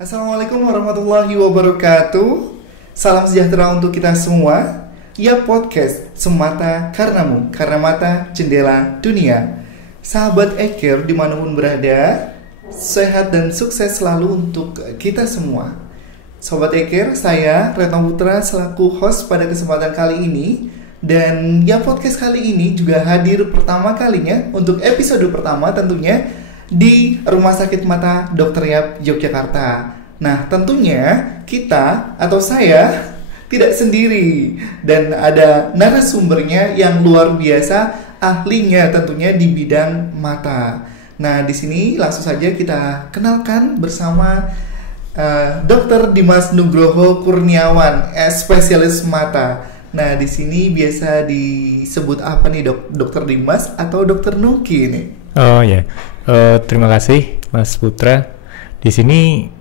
Assalamualaikum warahmatullahi wabarakatuh. Salam sejahtera untuk kita semua. Ya podcast semata karenamu, karena mata jendela dunia. Sahabat Eker dimanapun berada, sehat dan sukses selalu untuk kita semua. Sobat Eker, saya Retno Putra selaku host pada kesempatan kali ini. Dan ya podcast kali ini juga hadir pertama kalinya untuk episode pertama tentunya di Rumah Sakit Mata Dr. Yap Yogyakarta. Nah, tentunya kita atau saya tidak sendiri dan ada narasumbernya yang luar biasa, ahlinya tentunya di bidang mata. Nah, di sini langsung saja kita kenalkan bersama Dr. Dimas Nugroho Kurniawan, spesialis mata. Nah, di sini biasa disebut apa nih, Dokter Dimas atau Dokter Nuki nih? Oh ya, terima kasih Mas Putra. Di sini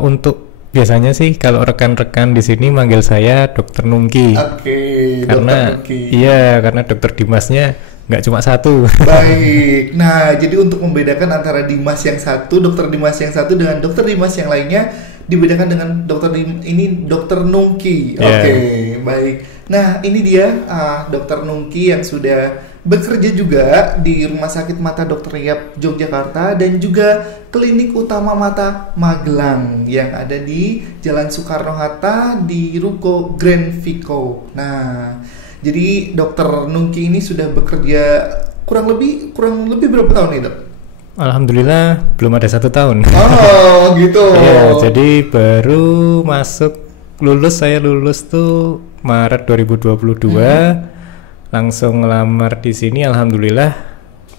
untuk biasanya sih kalau rekan-rekan di sini manggil saya Dokter Nungki. Oke, karena Dokter Nungki. Iya, karena Dokter Dimasnya nggak cuma satu. Baik. Nah, jadi untuk membedakan antara Dimas yang satu, Dokter Dimas yang satu dengan Dokter Dimas yang lainnya, dibedakan dengan Dokter Nungki. Oke, baik. Nah, ini dia Dokter Nungki yang sudah bekerja juga di Rumah Sakit Mata Dr. Yap Yogyakarta dan juga Klinik Utama Mata Magelang yang ada di Jalan Soekarno-Hatta di Ruko Grand Vico. Nah, jadi Dokter Nungki ini sudah bekerja kurang lebih berapa tahun nih, Dok? Alhamdulillah belum ada 1 tahun. Oh gitu. Ya, jadi baru saya lulus tuh Maret 2022. Langsung ngelamar di sini, alhamdulillah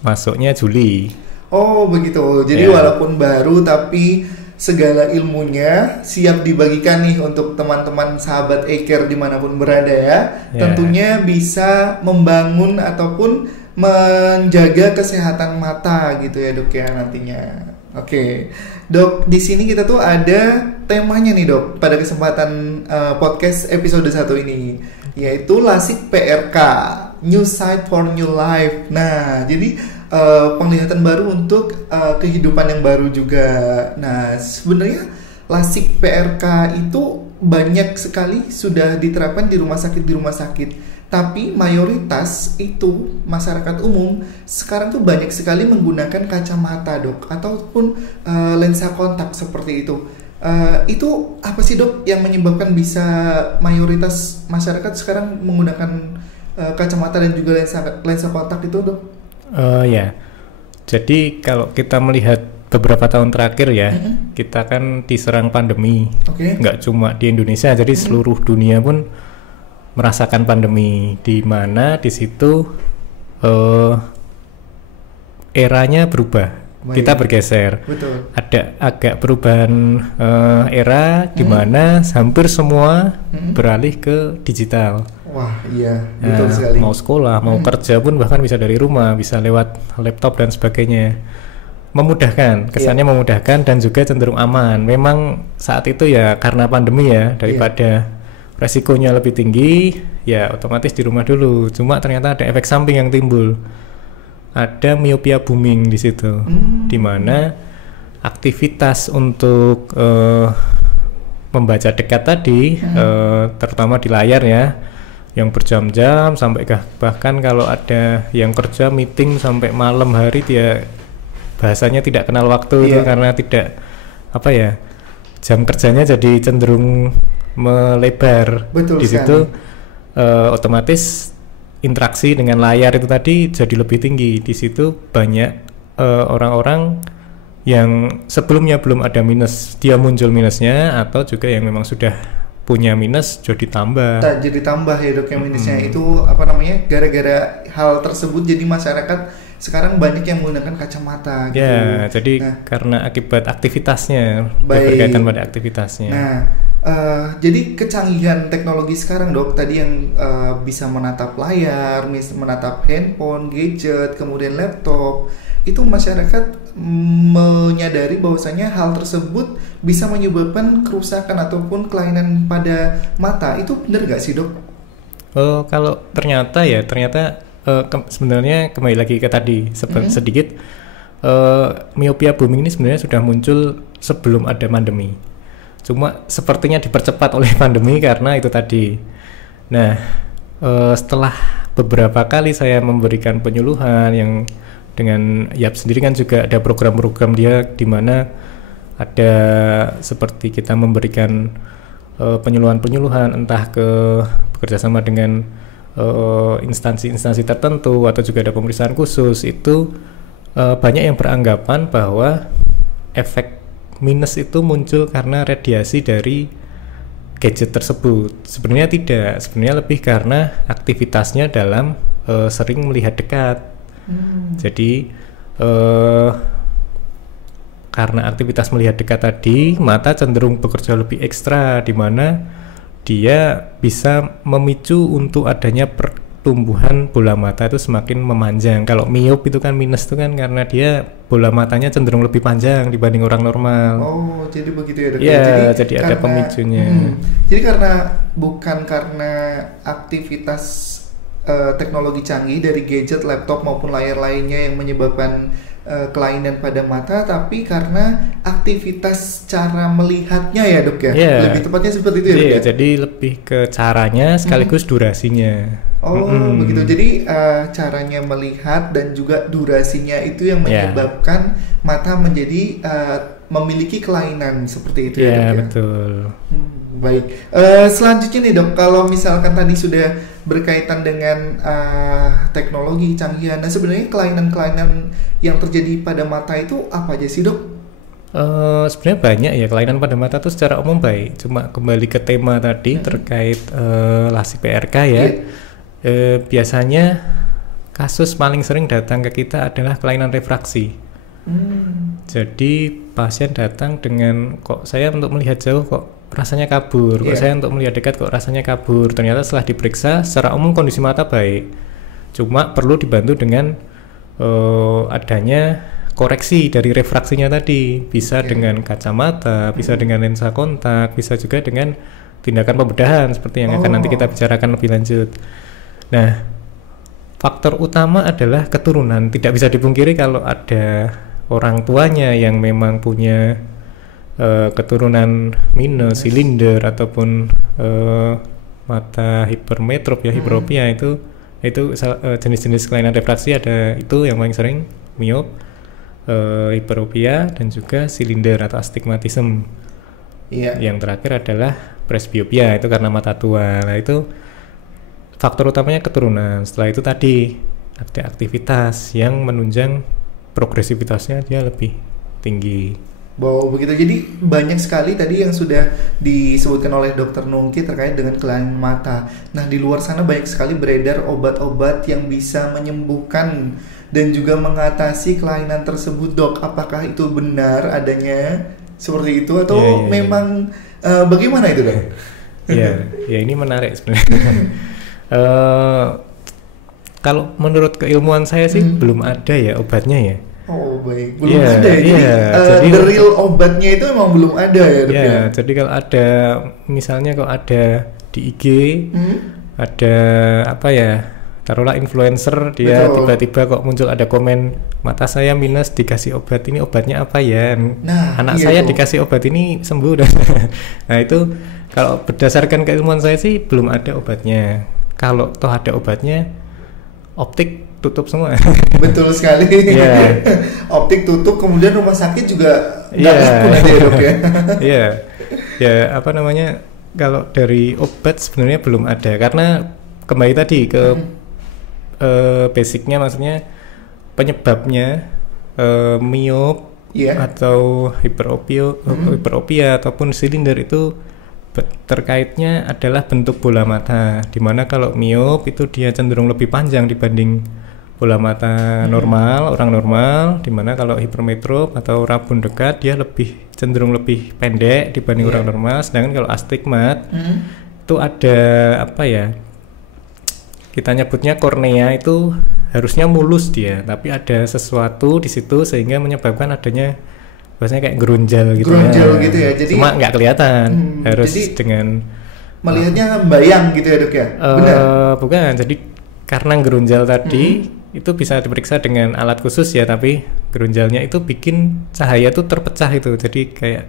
masuknya Juli. Oh begitu. Jadi walaupun baru tapi segala ilmunya siap dibagikan nih untuk teman-teman sahabat Eker dimanapun berada ya. Tentunya bisa membangun ataupun menjaga kesehatan mata gitu ya, Dok ya, nantinya. Oke, Dok, di sini kita tuh ada temanya nih, Dok, pada kesempatan podcast episode 1 ini, yaitu LASIK PRK, New Sight for New Life. Nah, jadi penglihatan baru untuk kehidupan yang baru juga. Nah, sebenarnya LASIK PRK itu banyak sekali sudah diterapkan di rumah sakit. Tapi mayoritas itu masyarakat umum sekarang tuh banyak sekali menggunakan kacamata, Dok, ataupun lensa kontak seperti itu. Itu apa sih, Dok, yang menyebabkan bisa mayoritas masyarakat sekarang menggunakan kacamata dan juga lensa kontak itu, Dok? Ya, jadi kalau kita melihat beberapa tahun terakhir ya, kita kan diserang pandemi. Nggak cuma di Indonesia, jadi seluruh dunia pun merasakan pandemi, di mana di situ eranya berubah. Kita bergeser. Betul. Ada agak perubahan era di mana hampir semua beralih ke digital. Wah, iya, betul sekali. Mau sekolah, mau kerja pun bahkan bisa dari rumah, bisa lewat laptop dan sebagainya. Memudahkan, kesannya memudahkan dan juga cenderung aman. Memang saat itu ya karena pandemi ya, daripada resikonya lebih tinggi, ya otomatis di rumah dulu. Cuma ternyata ada efek samping yang timbul. Ada myopia booming di situ, di mana aktivitas untuk membaca dekat tadi, terutama di layar ya, yang berjam-jam sampai bahkan kalau ada yang kerja meeting sampai malam hari, dia bahasanya tidak kenal waktu itu karena tidak jam kerjanya jadi cenderung melebar. Betul di situ otomatis interaksi dengan layar itu tadi jadi lebih tinggi. Di situ banyak orang-orang yang sebelumnya belum ada minus, dia muncul minusnya, atau juga yang memang sudah punya minus jadi tambah. Jadi tambah ya, Dok, yang minusnya. Itu gara-gara hal tersebut jadi masyarakat sekarang banyak yang menggunakan kacamata gitu. Ya, jadi karena akibat aktivitasnya, berkaitan pada aktivitasnya. Nah, jadi kecanggihan teknologi sekarang, Dok, tadi yang bisa menatap layar, menatap handphone, gadget, kemudian laptop, itu masyarakat menyadari bahwasanya hal tersebut bisa menyebabkan kerusakan ataupun kelainan pada mata. Itu benar nggak sih, Dok? Kalau ternyata sebenarnya kembali lagi ke tadi sedikit, miopia booming ini sebenarnya sudah muncul sebelum ada pandemi. Cuma sepertinya dipercepat oleh pandemi karena itu tadi. Nah, setelah beberapa kali saya memberikan penyuluhan yang dengan YAP sendiri kan juga ada program-program dia di mana ada seperti kita memberikan penyuluhan-penyuluhan entah bekerja sama dengan instansi-instansi tertentu atau juga ada pemeriksaan khusus. Itu banyak yang beranggapan bahwa efek minus itu muncul karena radiasi dari gadget tersebut. Sebenarnya tidak, sebenarnya lebih karena aktivitasnya dalam sering melihat dekat. Jadi karena aktivitas melihat dekat tadi, mata cenderung bekerja lebih ekstra, di mana dia bisa memicu untuk adanya pertumbuhan bola mata itu semakin memanjang. Kalau miop itu kan minus itu kan karena dia bola matanya cenderung lebih panjang dibanding orang normal. Oh, jadi begitu ya dok? Iya, jadi ada pemicunya. Jadi bukan karena aktivitas teknologi canggih dari gadget, laptop maupun layar lainnya yang menyebabkan kelainan pada mata, tapi karena aktivitas cara melihatnya ya dok ya? Yeah. Lebih tepatnya seperti itu ya dok ya? Jadi lebih ke caranya sekaligus durasinya. Oh begitu, jadi caranya melihat dan juga durasinya itu yang menyebabkan mata menjadi memiliki kelainan seperti itu ya dok ya? Betul. Baik, selanjutnya nih dok, kalau misalkan tadi sudah berkaitan dengan teknologi canggihan, nah sebenarnya kelainan-kelainan yang terjadi pada mata itu apa aja sih dok? Sebenarnya banyak ya kelainan pada mata itu secara umum baik. Cuma kembali ke tema tadi terkait LASIK PRK ya. Biasanya kasus paling sering datang ke kita adalah kelainan refraksi. Jadi pasien datang dengan kok saya untuk melihat jauh kok rasanya kabur, kok saya untuk melihat dekat kok rasanya kabur. Ternyata setelah diperiksa secara umum kondisi mata baik, cuma perlu dibantu dengan adanya koreksi dari refraksinya tadi. Bisa dengan kacamata, bisa dengan lensa kontak, bisa juga dengan tindakan pembedahan seperti yang akan nanti kita bicarakan lebih lanjut. Nah, faktor utama adalah keturunan. Tidak bisa dipungkiri kalau ada orang tuanya yang memang punya keturunan minus, silinder ataupun mata hipermetrop ya, hiperopia itu jenis-jenis kelainan refraksi ada itu yang paling sering miop, hiperopia dan juga silinder atau astigmatisme. Yang terakhir adalah presbiopia, itu karena mata tua. Nah itu faktor utamanya keturunan. Setelah itu tadi ada aktivitas yang menunjang progresivitasnya dia lebih tinggi. Wow, begitu. Jadi banyak sekali tadi yang sudah disebutkan oleh Dr. Nungki terkait dengan kelainan mata. Nah, di luar sana banyak sekali beredar obat-obat yang bisa menyembuhkan dan juga mengatasi kelainan tersebut, dok. Apakah itu benar adanya seperti itu atau memang bagaimana itu, dok? Ya ini menarik sebenarnya. Kalau menurut keilmuan saya sih belum ada ya obatnya ya. Oh baik, belum ada ya. Jadi the real obatnya itu memang belum ada ya dok ya. Jadi kalau ada misalnya kalau ada di IG ada apa ya, taruhlah influencer dia tiba-tiba kok muncul ada komen mata saya minus dikasih obat, ini obatnya apa ya? Nah, anak saya dikasih obat ini sembuh. Nah itu kalau berdasarkan keilmuan saya sih belum ada obatnya. Kalau toh ada obatnya, optik tutup semua. Betul sekali. Optik tutup, kemudian rumah sakit juga nggak laku nanti ya dok ya. Ya apa namanya, kalau dari obat sebenarnya belum ada, karena kembali tadi ke basicnya, maksudnya penyebabnya miop atau hiperopia ataupun silinder itu terkaitnya adalah bentuk bola mata, dimana kalau miop itu dia cenderung lebih panjang dibanding bola mata normal, orang normal, dimana kalau hipermetrop atau rabun dekat dia cenderung lebih pendek dibanding orang normal. Sedangkan kalau astigmat itu ada apa ya, kita nyebutnya kornea itu harusnya mulus dia, tapi ada sesuatu di situ sehingga menyebabkan adanya biasanya kayak gerunjal gitu ya. Jadi cuma nggak kelihatan, harus dengan melihatnya bayang gitu ya dok ya. Benar? Bukan, jadi karena gerunjal tadi itu bisa diperiksa dengan alat khusus ya, tapi gerunjalnya itu bikin cahaya tuh terpecah itu. Jadi kayak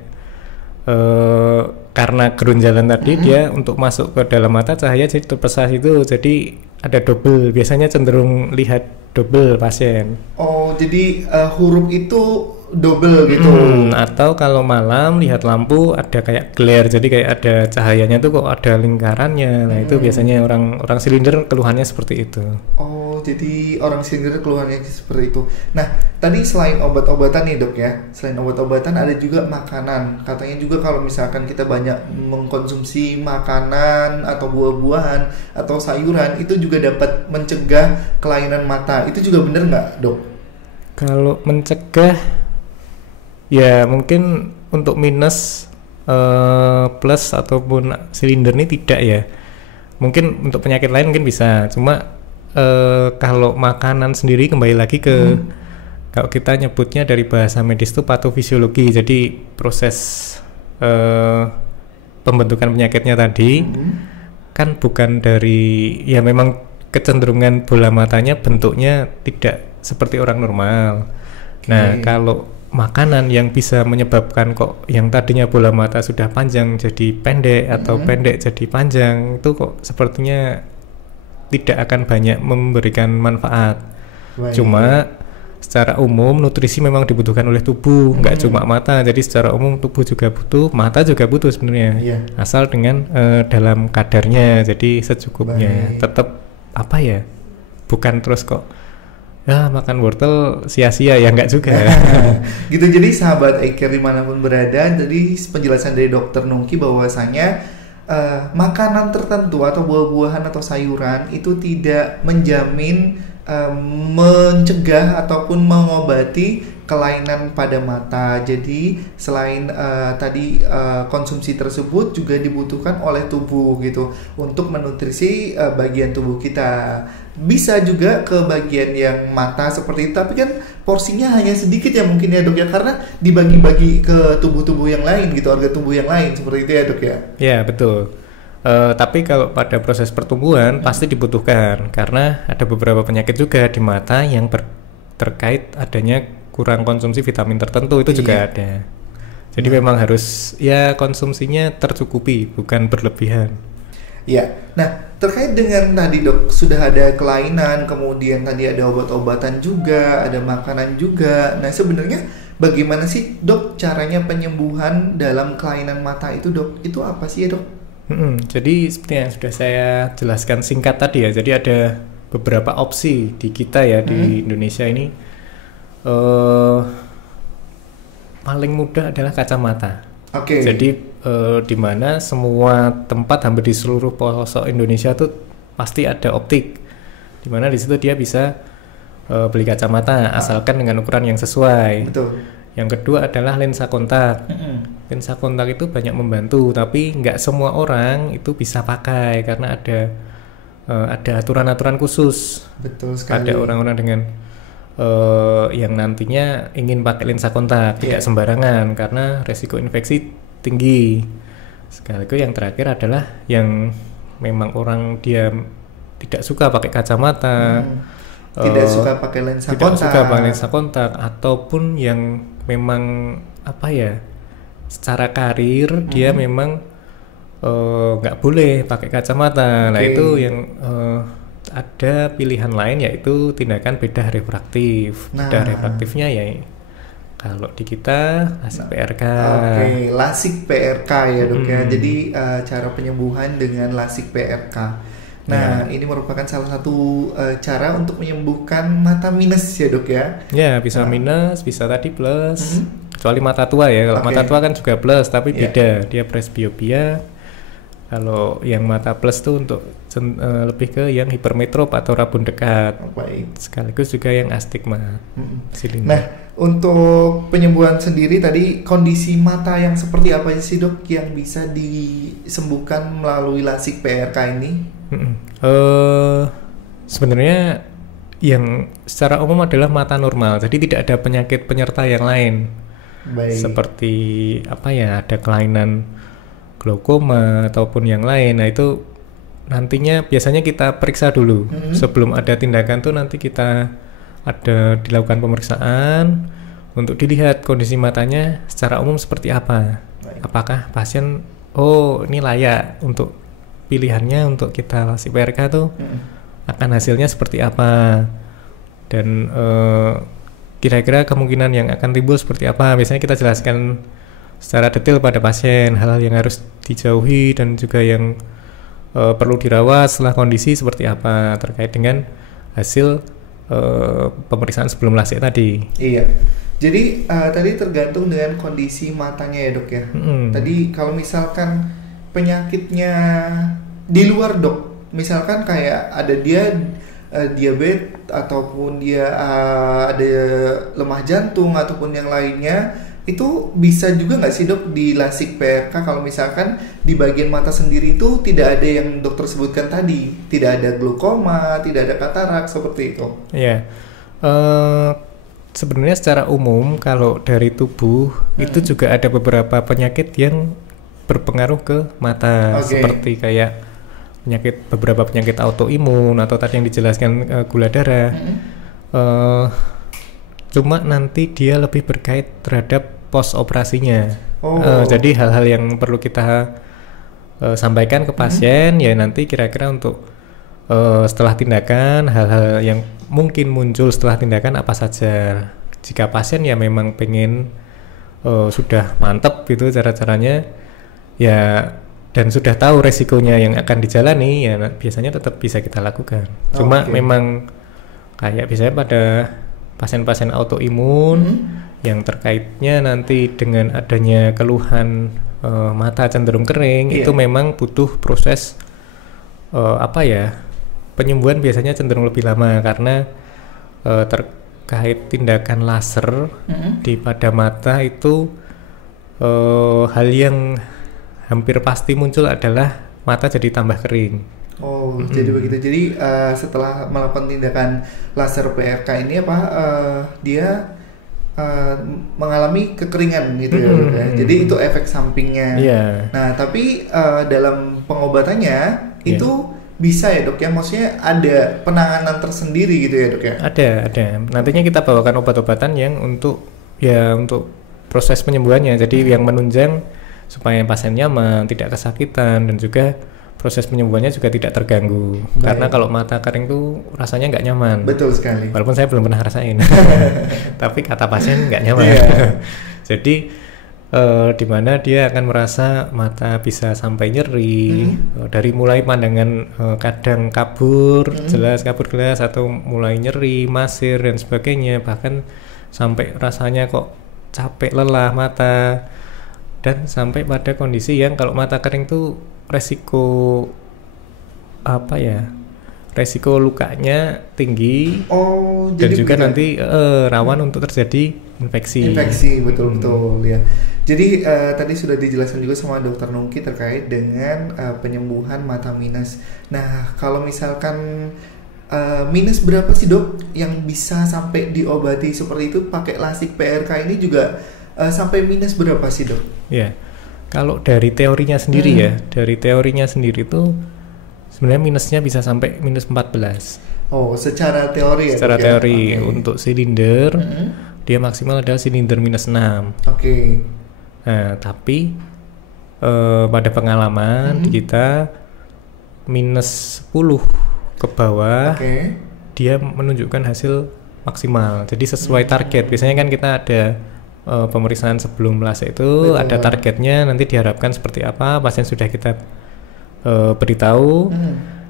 karena gerunjalan tadi dia untuk masuk ke dalam mata cahaya jadi terpecah itu, jadi ada double, biasanya cenderung lihat double pasien. Oh, jadi huruf itu double gitu. Atau kalau malam lihat lampu ada kayak glare, jadi kayak ada cahayanya tuh kok ada lingkarannya. Nah, itu biasanya orang silinder keluhannya seperti itu. Oh, jadi orang silinder keluhannya seperti itu. Nah, tadi selain obat-obatan nih dok ya, selain obat-obatan ada juga makanan. Katanya juga kalau misalkan kita banyak mengkonsumsi makanan atau buah-buahan atau sayuran, itu juga dapat mencegah kelainan mata. Itu juga benar nggak dok? Kalau mencegah, ya mungkin untuk minus, plus ataupun silinder ini tidak ya. Mungkin untuk penyakit lain mungkin bisa. Cuma kalau makanan sendiri kembali lagi ke kalau kita nyebutnya dari bahasa medis itu patofisiologi. Jadi proses pembentukan penyakitnya tadi kan bukan dari, ya memang kecenderungan bola matanya bentuknya tidak seperti orang normal. Nah, kalau makanan yang bisa menyebabkan kok yang tadinya bola mata sudah panjang jadi pendek atau pendek jadi panjang, itu kok sepertinya tidak akan banyak memberikan manfaat. Cuma secara umum nutrisi memang dibutuhkan oleh tubuh, nggak cuma mata. Jadi secara umum tubuh juga butuh, mata juga butuh sebenarnya, asal dengan dalam kadarnya, jadi secukupnya. Tetap apa ya, bukan terus kok makan wortel sia-sia, ya nggak juga. Gitu. Jadi sahabat iCare dimanapun berada, jadi penjelasan dari Dokter Nungki bahwasanya makanan tertentu atau buah-buahan atau sayuran itu tidak menjamin mencegah ataupun mengobati kelainan pada mata. Jadi selain tadi konsumsi tersebut juga dibutuhkan oleh tubuh gitu untuk menutrisi bagian tubuh kita. Bisa juga ke bagian yang mata seperti itu, tapi kan porsinya hanya sedikit ya mungkin ya dok ya, karena dibagi-bagi ke tubuh-tubuh yang lain gitu, organ tubuh yang lain seperti itu ya dok ya. Ya betul. Tapi kalau pada proses pertumbuhan pasti dibutuhkan, karena ada beberapa penyakit juga di mata yang terkait adanya kurang konsumsi vitamin tertentu, itu juga ada. Jadi memang harus ya konsumsinya tercukupi, bukan berlebihan. Ya, nah terkait dengan tadi dok sudah ada kelainan, kemudian tadi ada obat-obatan juga, ada makanan juga. Nah sebenarnya bagaimana sih dok caranya penyembuhan dalam kelainan mata itu dok? Itu apa sih ya dok? Jadi seperti yang sudah saya jelaskan singkat tadi ya. Jadi ada beberapa opsi di kita ya di Indonesia ini. Paling mudah adalah kacamata. Jadi di mana semua tempat hampir di seluruh pelosok Indonesia tuh pasti ada optik, di mana di situ dia bisa beli kacamata asalkan dengan ukuran yang sesuai. Betul. Yang kedua adalah lensa kontak. Lensa kontak itu banyak membantu, tapi nggak semua orang itu bisa pakai karena ada aturan-aturan khusus. Betul sekali. Ada orang-orang dengan yang nantinya ingin pakai lensa kontak tidak sembarangan karena resiko infeksi tinggi. Sekaligus yang terakhir adalah yang memang orang dia tidak suka pakai kacamata, tidak suka pakai lensa kontak, tidak suka pakai lensa kontak, ataupun yang memang apa ya, secara karir dia memang nggak boleh pakai kacamata. Nah itu yang ada pilihan lain, yaitu tindakan bedah refraktif. Bedah refraktifnya ya kalau di kita LASIK PRK. LASIK PRK ya dok ya. Jadi cara penyembuhan dengan LASIK PRK. Nah ini merupakan salah satu cara untuk menyembuhkan mata minus ya dok ya. Ya bisa minus, bisa tadi plus. Kecuali mata tua ya. Kalau mata tua kan juga plus, tapi beda. Dia presbiopia. Kalau yang mata plus tuh untuk lebih ke yang hipermetrop atau rabun dekat. Sekaligus juga yang astigmat. Nah, untuk penyembuhan sendiri tadi kondisi mata yang seperti apa sih dok yang bisa disembuhkan melalui LASIK PRK ini? Sebenarnya yang secara umum adalah mata normal. Jadi tidak ada penyakit penyerta yang lain. Seperti apa ya, ada kelainan glaukoma ataupun yang lain. Nah itu nantinya biasanya kita periksa dulu sebelum ada tindakan tuh, nanti kita ada dilakukan pemeriksaan untuk dilihat kondisi matanya secara umum seperti apa. Apakah pasien ini layak untuk pilihannya untuk kita LASIK PRK tuh akan hasilnya seperti apa, dan kira-kira kemungkinan yang akan timbul seperti apa. Biasanya kita jelaskan secara detail pada pasien hal-hal yang harus dijauhi dan juga yang perlu dirawat setelah kondisi seperti apa terkait dengan hasil pemeriksaan sebelum LASIK tadi. Iya. Jadi tadi tergantung dengan kondisi matanya ya dok ya. Tadi kalau misalkan penyakitnya di luar dok, misalkan kayak ada dia diabetes ataupun dia ada lemah jantung ataupun yang lainnya, itu bisa juga nggak sih dok di LASIK PRK kalau misalkan di bagian mata sendiri itu tidak ada yang dokter sebutkan tadi, tidak ada glaukoma, tidak ada katarak seperti itu? Iya, sebenarnya secara umum kalau dari tubuh itu juga ada beberapa penyakit yang berpengaruh ke mata, seperti kayak beberapa penyakit autoimun atau tadi yang dijelaskan gula darah. Cuma nanti dia lebih berkait terhadap post operasinya. Jadi hal-hal yang perlu kita sampaikan ke pasien ya nanti kira-kira untuk setelah tindakan, hal-hal yang mungkin muncul setelah tindakan apa saja. Jika pasien ya memang pengen sudah mantep gitu cara-caranya ya, dan sudah tahu resikonya yang akan dijalani ya biasanya tetap bisa kita lakukan. Cuma memang kayak biasanya pada pasien-pasien autoimun yang terkaitnya nanti dengan adanya keluhan mata cenderung kering, itu memang butuh proses penyembuhan biasanya cenderung lebih lama karena terkait tindakan laser di pada mata itu hal yang hampir pasti muncul adalah mata jadi tambah kering. Jadi begitu. Jadi setelah melakukan tindakan laser PRK ini dia mengalami kekeringan gitu ya. Jadi itu efek sampingnya. Nah, tapi dalam pengobatannya itu bisa ya dok ya, maksudnya ada penanganan tersendiri gitu ya dok ya? Ada. Nantinya kita bawakan obat-obatan yang untuk proses penyembuhannya. Jadi yang menunjang supaya pasien nyaman, tidak kesakitan, dan juga proses penyembuhannya juga tidak terganggu. Karena kalau mata kering tuh rasanya nggak nyaman. Betul sekali. Walaupun saya belum pernah rasain, tapi kata pasien nggak nyaman. Jadi di mana dia akan merasa mata bisa sampai nyeri, dari mulai pandangan kadang kabur, jelas kabur gelas, atau mulai nyeri, masir dan sebagainya, bahkan sampai rasanya kok capek, lelah mata, dan sampai pada kondisi yang kalau mata kering tuh resiko resiko lukanya tinggi, dan juga nanti rawan untuk terjadi infeksi. Betul ya. Jadi tadi sudah dijelaskan juga sama Dokter Nungki terkait dengan penyembuhan mata minus. Nah, kalau misalkan minus berapa sih dok yang bisa sampai diobati seperti itu pakai LASIK PRK ini juga sampai minus berapa sih dok? Ya, kalau dari teorinya sendiri itu sebenarnya minusnya bisa sampai minus 14. Secara teori ya? Secara teori. Untuk silinder dia maksimal adalah silinder minus 6. Nah, tapi pada pengalaman kita minus 10 ke bawah dia menunjukkan hasil maksimal. Jadi sesuai target. Biasanya kan kita ada pemeriksaan sebelum LASIK itu ada targetnya, nanti diharapkan seperti apa, pasien sudah kita beritahu.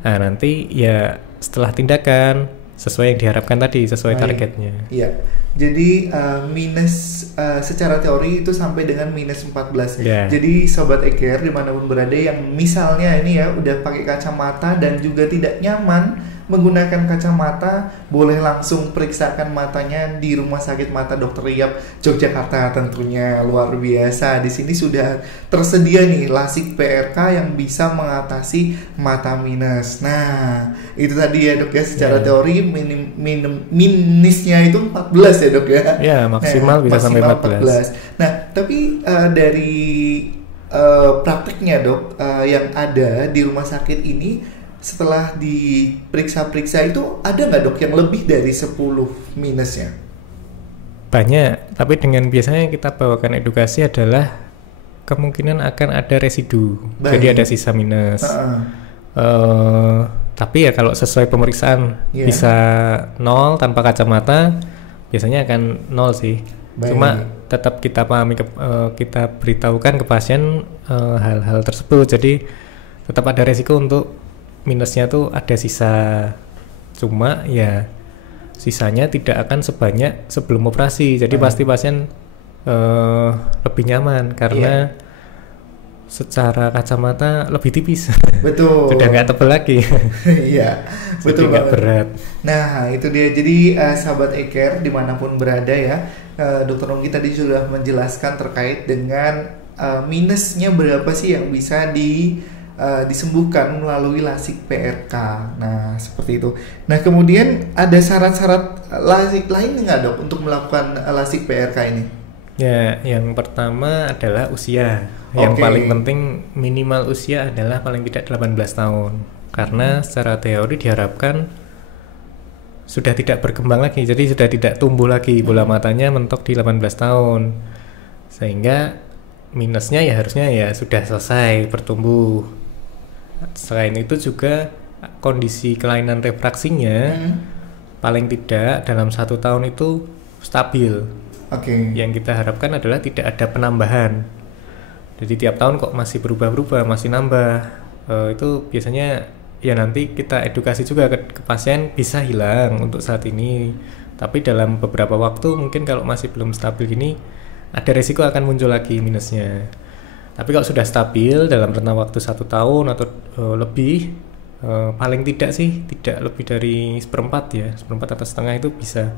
Nah, nanti ya setelah tindakan sesuai yang diharapkan tadi, sesuai targetnya. Iya. Jadi minus secara teori itu sampai dengan minus 14. Jadi sobat eker dimanapun berada yang misalnya ini ya udah pakai kacamata dan juga tidak nyaman menggunakan kacamata, boleh langsung periksakan matanya di Rumah Sakit Mata Dr. Riyap Yogyakarta. Tentunya luar biasa. Di sini sudah tersedia nih LASIK PRK yang bisa mengatasi mata minus. Nah, itu tadi ya dok ya, secara teori minusnya itu 14 ya dok ya. Ya, maksimal bisa sampai 14. Nah, tapi dari prakteknya dok yang ada di rumah sakit ini, setelah diperiksa-periksa itu ada nggak dok yang lebih dari 10 minusnya? Banyak, tapi dengan biasanya kita bawakan edukasi adalah kemungkinan akan ada residu. Baik. Jadi ada sisa minus. Tapi ya kalau sesuai pemeriksaan bisa 0 tanpa kacamata, biasanya akan 0 sih. Baik. Cuma tetap kita pahami, kita beritahukan ke pasien hal-hal tersebut. Jadi tetap ada resiko untuk minusnya tuh ada sisa. Cuma ya sisanya tidak akan sebanyak sebelum operasi. Jadi pasti pasien lebih nyaman karena secara kacamata lebih tipis. Betul. Sudah nggak tebal lagi. Iya, betul nggak banget. berat. Nah itu dia. Jadi sahabat eCare dimanapun berada ya, Dokter Nongki tadi sudah menjelaskan terkait dengan minusnya berapa sih yang bisa disembuhkan melalui LASIK PRK. Nah seperti itu. Nah kemudian ada syarat-syarat LASIK lain nggak dok untuk melakukan LASIK PRK ini? Ya, yang pertama adalah usia. Yang paling penting minimal usia adalah paling tidak 18 tahun. Karena secara teori diharapkan sudah tidak berkembang lagi, jadi sudah tidak tumbuh lagi, bola matanya mentok di 18 tahun. Sehingga minusnya ya harusnya ya sudah selesai bertumbuh. Selain itu juga kondisi kelainan refraksinya paling tidak dalam 1 tahun itu stabil. Yang kita harapkan adalah tidak ada penambahan. Jadi tiap tahun kok masih berubah-ubah, masih nambah. Itu biasanya ya nanti kita edukasi juga ke pasien, bisa hilang untuk saat ini. Tapi dalam beberapa waktu mungkin kalau masih belum stabil gini, ada resiko akan muncul lagi minusnya. Tapi kalau sudah stabil dalam rentang waktu 1 tahun atau lebih, paling tidak sih tidak lebih dari 1/4 ya, 1/4 atau setengah itu bisa.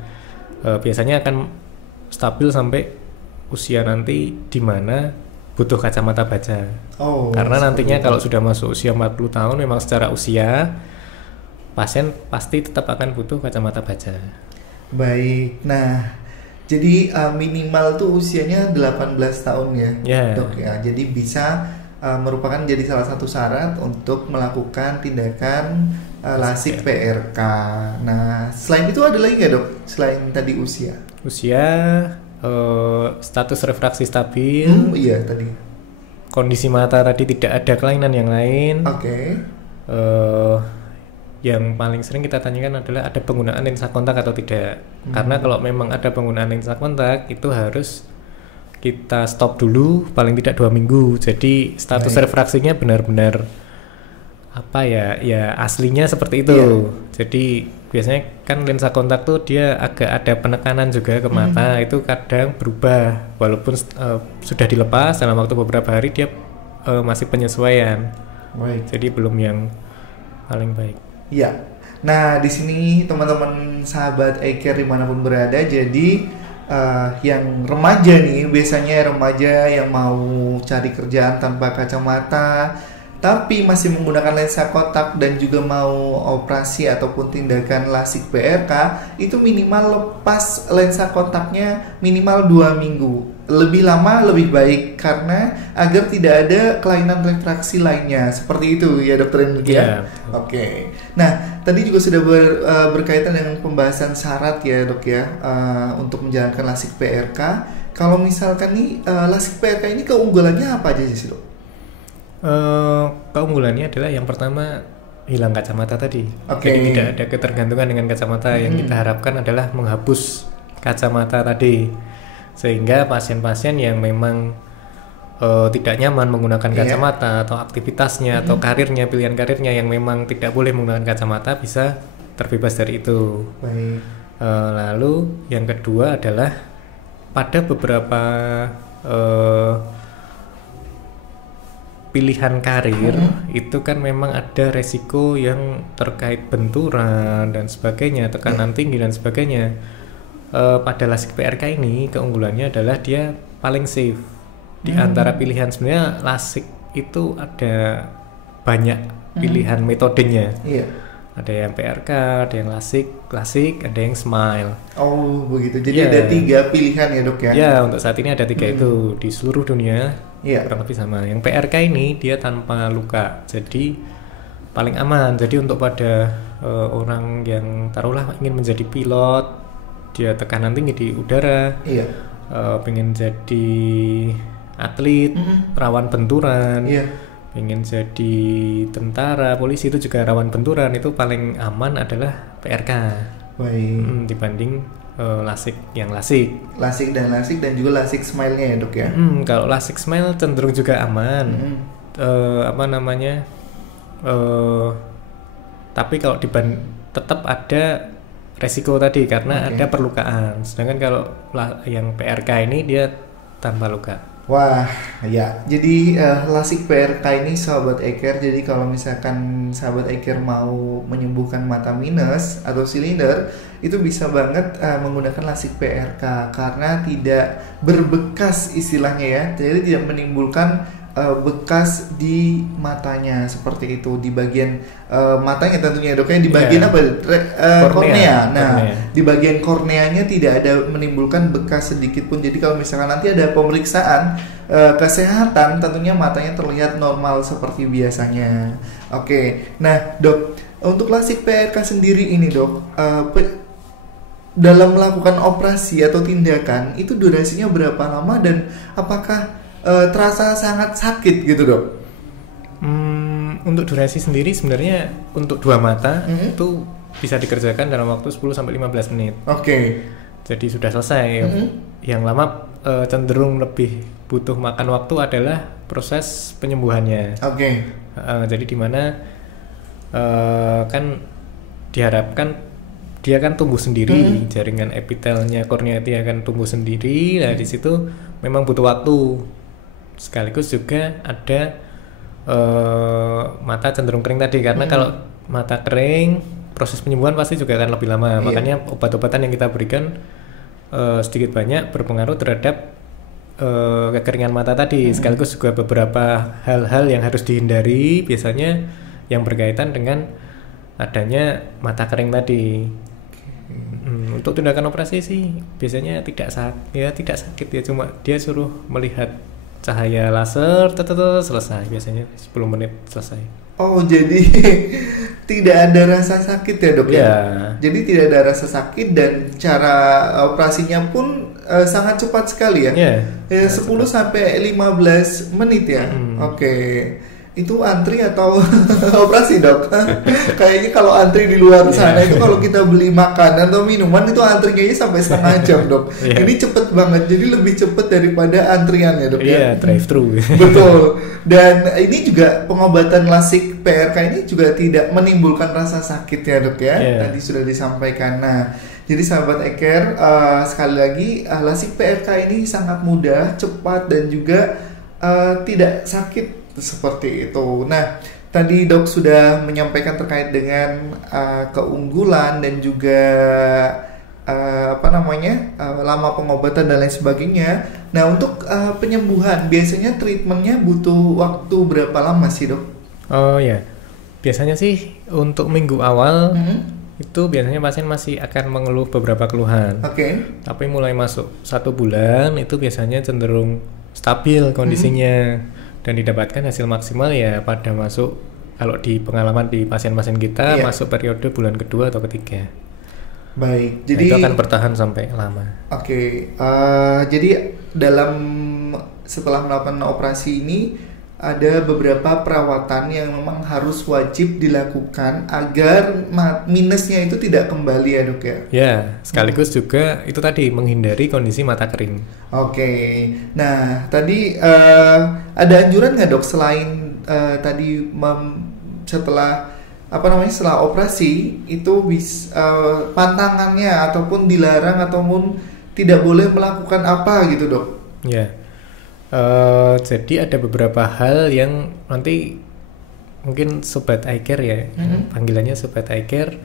Biasanya akan stabil sampai usia nanti di mana butuh kacamata baca. Karena nantinya kalau sudah masuk usia 40 tahun memang secara usia pasien pasti tetap akan butuh kacamata baca. Baik. Nah, jadi minimal tuh usianya 18 tahun ya, dok ya. Jadi bisa merupakan jadi salah satu syarat untuk melakukan tindakan LASIK PRK. Nah, selain itu ada lagi nggak dok? Selain tadi usia? Usia, status refraksi stabil. Iya tadi. Kondisi mata tadi tidak ada kelainan yang lain. Yang paling sering kita tanyakan adalah ada penggunaan lensa kontak atau tidak. Karena kalau memang ada penggunaan lensa kontak itu harus kita stop dulu paling tidak 2 minggu. Jadi status refraksinya benar-benar apa ya aslinya seperti itu. Jadi biasanya kan lensa kontak tuh dia agak ada penekanan juga ke mata, itu kadang berubah walaupun sudah dilepas dalam waktu beberapa hari dia masih penyesuaian. Jadi belum yang paling baik. Iya. Nah di sini teman-teman sahabat eCare dimanapun berada, jadi yang remaja nih, biasanya remaja yang mau cari kerjaan tanpa kacamata tapi masih menggunakan lensa kotak dan juga mau operasi ataupun tindakan LASIK PRK, itu minimal lepas lensa kontaknya minimal 2 minggu. Lebih lama lebih baik karena agar tidak ada kelainan refraksi lainnya. Seperti itu ya dokter Enrique ya. Nah tadi juga sudah berkaitan dengan pembahasan syarat ya dok ya, untuk menjalankan LASIK PRK. Kalau misalkan nih LASIK PRK ini keunggulannya apa aja sih dok? Keunggulannya adalah yang pertama hilang kacamata tadi. Jadi tidak ada ketergantungan dengan kacamata. Yang kita harapkan adalah menghapus kacamata tadi, sehingga pasien-pasien yang memang tidak nyaman menggunakan kacamata atau aktivitasnya atau karirnya, pilihan karirnya yang memang tidak boleh menggunakan kacamata bisa terbebas dari itu. Lalu yang kedua adalah pada beberapa pilihan karir itu kan memang ada resiko yang terkait benturan dan sebagainya, tekanan tinggi dan sebagainya. Pada LASIK PRK ini keunggulannya adalah dia paling safe di antara pilihan. Sebenarnya LASIK itu ada banyak pilihan metodenya. Ada yang PRK, ada yang LASIK, klasik, ada yang SMILE. Begitu. Jadi ada 3 pilihan ya dok ya? Ya, untuk saat ini ada 3 itu di seluruh dunia. Kurang lebih sama. Yang PRK ini dia tanpa luka, jadi paling aman. Jadi untuk pada orang yang taruhlah ingin menjadi pilot, dia tekanan tinggi di udara, Iya. pengen jadi atlet, rawan benturan, Iya. pengen jadi tentara, polisi itu juga rawan benturan, itu paling aman adalah PRK Baik. dibanding lasik yang lasik. Lasik dan juga lasik smile-nya ya dok ya. Kalau lasik smile cenderung juga aman. Apa namanya? Tapi kalau tetap ada resiko tadi karena ada perlukaan. Sedangkan kalau yang PRK ini dia tanpa luka. Wah, ya. Jadi lasik PRK ini sahabat Eker. Jadi kalau misalkan sahabat Eker mau menyembuhkan mata minus atau silinder, itu bisa banget menggunakan lasik PRK karena tidak berbekas istilahnya ya. Jadi tidak menimbulkan bekas di matanya seperti itu, di bagian matanya tentunya dok ya, di bagian apa? Kornea. Nah, di bagian korneanya tidak ada menimbulkan bekas sedikit pun. Jadi kalau misalkan nanti ada pemeriksaan kesehatan, tentunya matanya terlihat normal seperti biasanya. Oke. Nah, dok, untuk lasik PRK sendiri ini dok, dalam melakukan operasi atau tindakan itu durasinya berapa lama dan apakah terasa sangat sakit gitu dok? Untuk durasi sendiri sebenarnya untuk dua mata itu bisa dikerjakan dalam waktu 10-15 menit. Oke. Jadi sudah selesai. Yang lama cenderung lebih butuh makan waktu adalah proses penyembuhannya. Oke. Jadi dimana kan diharapkan dia kan tumbuh sendiri, jaringan epitelnya kornea itu akan tumbuh sendiri. Nah di situ memang butuh waktu. Sekaligus juga ada mata cenderung kering tadi karena kalau mata kering proses penyembuhan pasti juga akan lebih lama. Makanya obat-obatan yang kita berikan sedikit banyak berpengaruh terhadap kekeringan mata tadi. Sekaligus juga beberapa hal-hal yang harus dihindari biasanya yang berkaitan dengan adanya mata kering tadi. Untuk tindakan operasi sih biasanya tidak sakit ya, cuma dia suruh melihat cahaya laser, selesai biasanya 10 menit selesai. Oh jadi tidak ada rasa sakit ya dok ya? Jadi tidak ada rasa sakit dan cara operasinya pun sangat cepat sekali ya? 10 sampai 15 menit ya? Oke. Itu antri atau operasi dok? Kayaknya kalau antri di luar sana itu kalau kita beli makanan atau minuman itu antrinya sampai setengah jam dok. Ini cepet banget, jadi lebih cepet daripada antriannya dok ya. Drive thru. Betul. Dan ini juga pengobatan lasik PRK ini juga tidak menimbulkan rasa sakit ya dok ya. Tadi sudah disampaikan. Nah, jadi sahabat Eker, sekali lagi lasik PRK ini sangat mudah, cepat dan juga tidak sakit seperti itu. Nah, tadi dok sudah menyampaikan terkait dengan keunggulan dan juga lama pengobatan dan lain sebagainya. Nah, untuk penyembuhan biasanya treatmentnya butuh waktu berapa lama sih dok? Oh ya, biasanya sih untuk minggu awal itu biasanya pasien masih akan mengeluh beberapa keluhan. Tapi mulai masuk 1 bulan itu biasanya cenderung stabil kondisinya. Dan didapatkan hasil maksimal ya pada masuk, kalau di pengalaman di pasien-pasien kita masuk periode bulan kedua atau ketiga. Baik, jadi itu akan bertahan sampai lama. Jadi setelah melakukan operasi ini ada beberapa perawatan yang memang harus wajib dilakukan agar minusnya itu tidak kembali ya dok ya? Ya, sekaligus juga itu tadi menghindari kondisi mata kering. Nah tadi ada anjuran nggak dok selain tadi setelah operasi itu pantangannya ataupun dilarang ataupun tidak boleh melakukan apa gitu dok? Jadi ada beberapa hal yang nanti mungkin Sobat iCare ya, panggilannya Sobat iCare,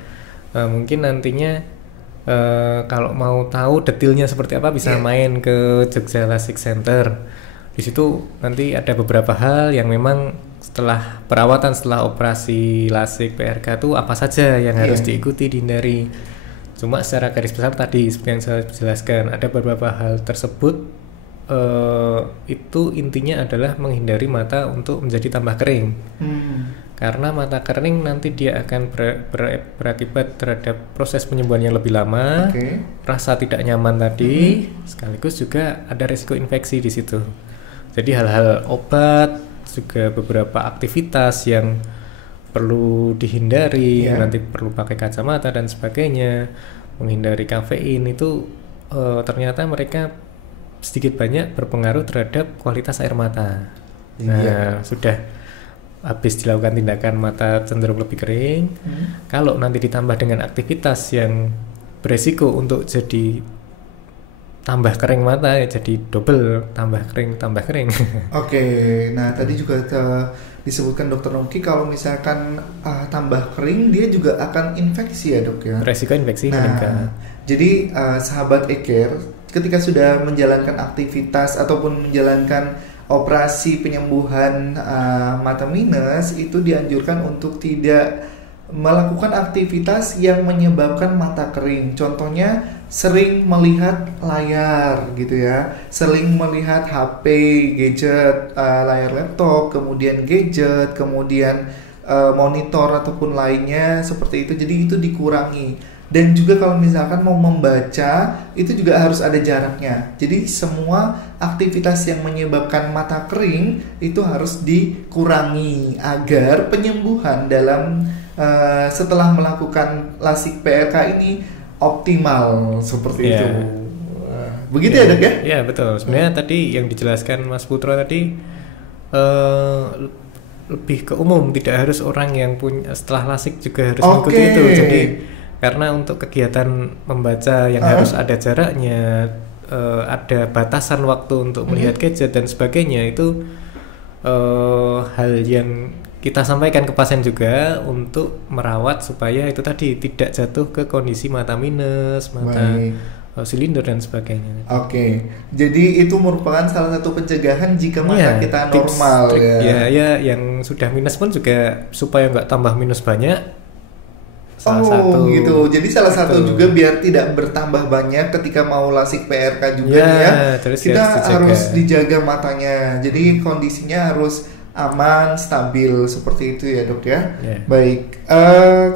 mungkin nantinya kalau mau tahu detailnya seperti apa bisa main ke Jogja Lasik Center. Di situ nanti ada beberapa hal yang memang setelah perawatan, setelah operasi lasik PRK itu apa saja yang harus diikuti, dihindari. Cuma secara garis besar tadi seperti yang saya jelaskan, ada beberapa hal tersebut itu intinya adalah menghindari mata untuk menjadi tambah kering. Karena mata kering nanti dia akan berakibat terhadap proses penyembuhan yang lebih lama, rasa tidak nyaman tadi, sekaligus juga ada risiko infeksi di situ. Jadi hal-hal obat, juga beberapa aktivitas yang perlu dihindari, nanti perlu pakai kacamata dan sebagainya, menghindari kafein itu ternyata mereka sedikit banyak berpengaruh terhadap kualitas air mata. Nah, sudah habis dilakukan tindakan mata cenderung lebih kering, kalau nanti ditambah dengan aktivitas yang beresiko untuk jadi tambah kering mata, ya jadi double, tambah kering. Oke, nah tadi juga disebutkan Dokter Nongki kalau misalkan tambah kering dia juga akan infeksi ya dok ya. Resiko infeksi meningkat. Jadi sahabat e-care ketika sudah menjalankan aktivitas ataupun menjalankan operasi penyembuhan mata minus, itu dianjurkan untuk tidak melakukan aktivitas yang menyebabkan mata kering. Contohnya sering melihat layar gitu ya, sering melihat HP, gadget, layar laptop, kemudian gadget, kemudian monitor ataupun lainnya seperti itu. Jadi itu dikurangi. Dan juga kalau misalkan mau membaca itu juga harus ada jaraknya. Jadi semua aktivitas yang menyebabkan mata kering itu harus dikurangi agar penyembuhan dalam setelah melakukan LASIK PRK ini optimal seperti itu. Begitu ya dok ya? Iya betul. Sebenarnya tadi yang dijelaskan Mas Putra tadi lebih ke umum, tidak harus orang yang punya setelah LASIK juga harus mengikuti itu. Jadi karena untuk kegiatan membaca yang harus ada jaraknya, ada batasan waktu untuk melihat gadget dan sebagainya, itu hal yang kita sampaikan ke pasien juga untuk merawat supaya itu tadi tidak jatuh ke kondisi mata minus, mata silinder dan sebagainya. Jadi itu merupakan salah satu pencegahan jika mata kita normal ya. Yang sudah minus pun juga supaya nggak tambah minus banyak. Satu gitu. Jadi salah satu juga biar tidak bertambah banyak ketika mau LASIK PRK juga ya. Kita harus dijaga matanya. Jadi kondisinya harus aman, stabil seperti itu ya dok ya. Baik.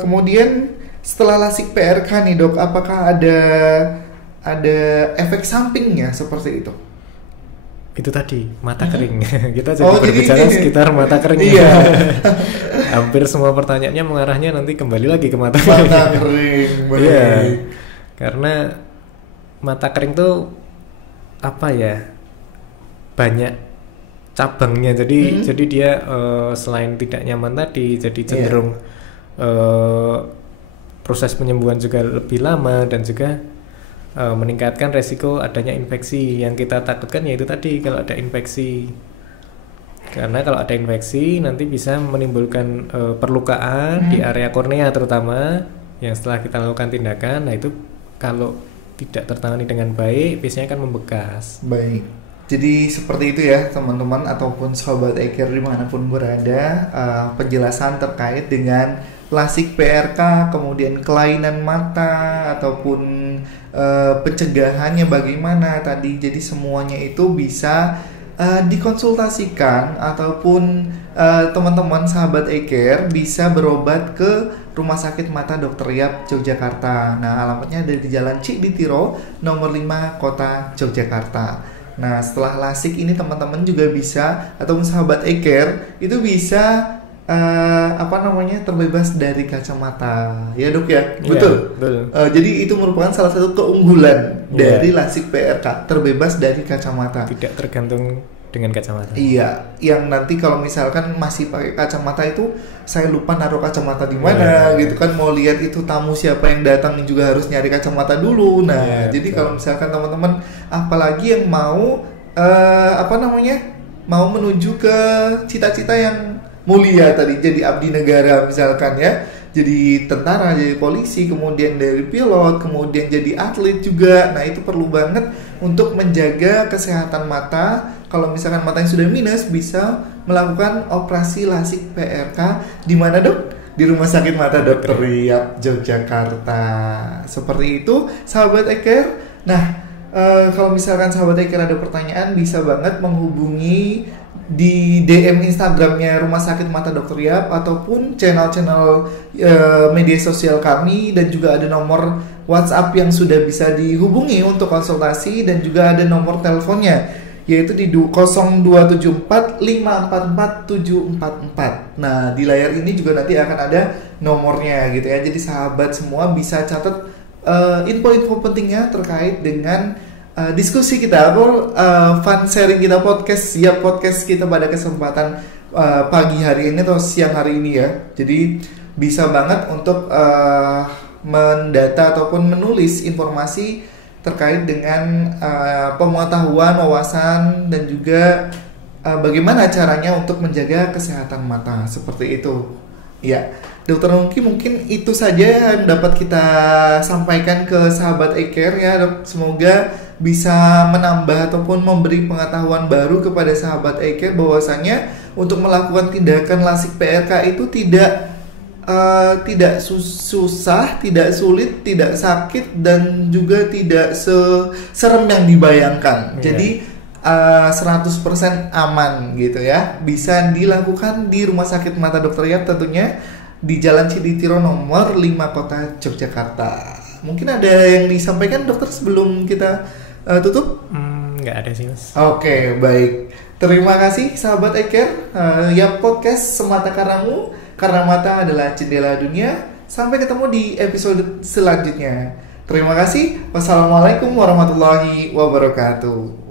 Kemudian setelah LASIK PRK nih dok, apakah ada efek sampingnya seperti itu? Itu tadi mata kering. Kita jadi berbicara sekitar mata kering. Hampir semua pertanyaannya mengarahnya nanti kembali lagi ke mata kering. Karena mata kering tuh apa ya, banyak cabangnya. Jadi dia selain tidak nyaman tadi, jadi cenderung proses penyembuhan juga lebih lama dan juga meningkatkan resiko adanya infeksi. Yang kita takutkan yaitu tadi kalau ada infeksi, karena kalau ada infeksi nanti bisa menimbulkan perlukaan di area kornea terutama, yang setelah kita lakukan tindakan, nah itu kalau tidak tertangani dengan baik biasanya akan membekas. Baik, jadi seperti itu ya teman-teman ataupun sobat e-care dimanapun berada, penjelasan terkait dengan LASIK PRK, kemudian kelainan mata ataupun pencegahannya bagaimana tadi. Jadi semuanya itu bisa dikonsultasikan ataupun teman-teman sahabat e-care bisa berobat ke Rumah Sakit Mata Dr. Yap Yogyakarta. Nah, alamatnya ada di Jalan Cikditiro nomor 5 Kota Yogyakarta. Nah, setelah LASIK ini teman-teman juga bisa ataupun sahabat e-care itu bisa terbebas dari kacamata ya dok ya. Betul. Jadi itu merupakan salah satu keunggulan dari LASIK PRK, terbebas dari kacamata, tidak tergantung dengan kacamata. Iya, yang nanti kalau misalkan masih pakai kacamata itu saya lupa naruh kacamata di mana gitu kan, mau lihat itu tamu siapa yang datang juga harus nyari kacamata dulu. Nah, jadi kalau misalkan teman-teman apalagi yang mau mau menuju ke cita-cita yang mulia tadi, jadi abdi negara misalkan ya, jadi tentara, jadi polisi, kemudian dari pilot, kemudian jadi atlet juga. Nah itu perlu banget untuk menjaga kesehatan mata. Kalau misalkan matanya sudah minus, bisa melakukan operasi LASIK PRK di mana dok? Di Rumah Sakit Mata Dr. Yap Yogyakarta. Seperti itu sahabat e-care. Nah Kalau misalkan sahabat Eker ada pertanyaan, bisa banget menghubungi di DM Instagramnya Rumah Sakit Mata Dr. Yap ataupun channel-channel media sosial kami, dan juga ada nomor WhatsApp yang sudah bisa dihubungi untuk konsultasi, dan juga ada nomor teleponnya yaitu di 0274 544 744. Nah, di layar ini juga nanti akan ada nomornya gitu ya. Jadi sahabat semua bisa catat info-info pentingnya terkait dengan diskusi kita atau fun sharing kita, podcast kita pada kesempatan pagi hari ini atau siang hari ini ya. Jadi bisa banget untuk mendata ataupun menulis informasi terkait dengan pengetahuan, wawasan, dan juga bagaimana caranya untuk menjaga kesehatan mata seperti itu. Ya, Dokter Nungki, mungkin itu saja yang dapat kita sampaikan ke sahabat Eker ya, Dok. Semoga bisa menambah ataupun memberi pengetahuan baru kepada sahabat Eker bahwasanya untuk melakukan tindakan lasik PRK itu tidak susah, tidak sulit, tidak sakit, dan juga tidak serem yang dibayangkan. Jadi 100% aman gitu ya. Bisa dilakukan di Rumah Sakit Mata Dr. Yap, tentunya di Jalan Ciditiro nomor 5 Kota Yogyakarta. Mungkin ada yang disampaikan dokter sebelum kita tutup? Nggak ada sih, Mas. Oke, baik. Terima kasih sahabat Eker. Ya, podcast Semata Karanmu, karena mata adalah jendela dunia. Sampai ketemu di episode selanjutnya. Terima kasih. Wassalamualaikum warahmatullahi wabarakatuh.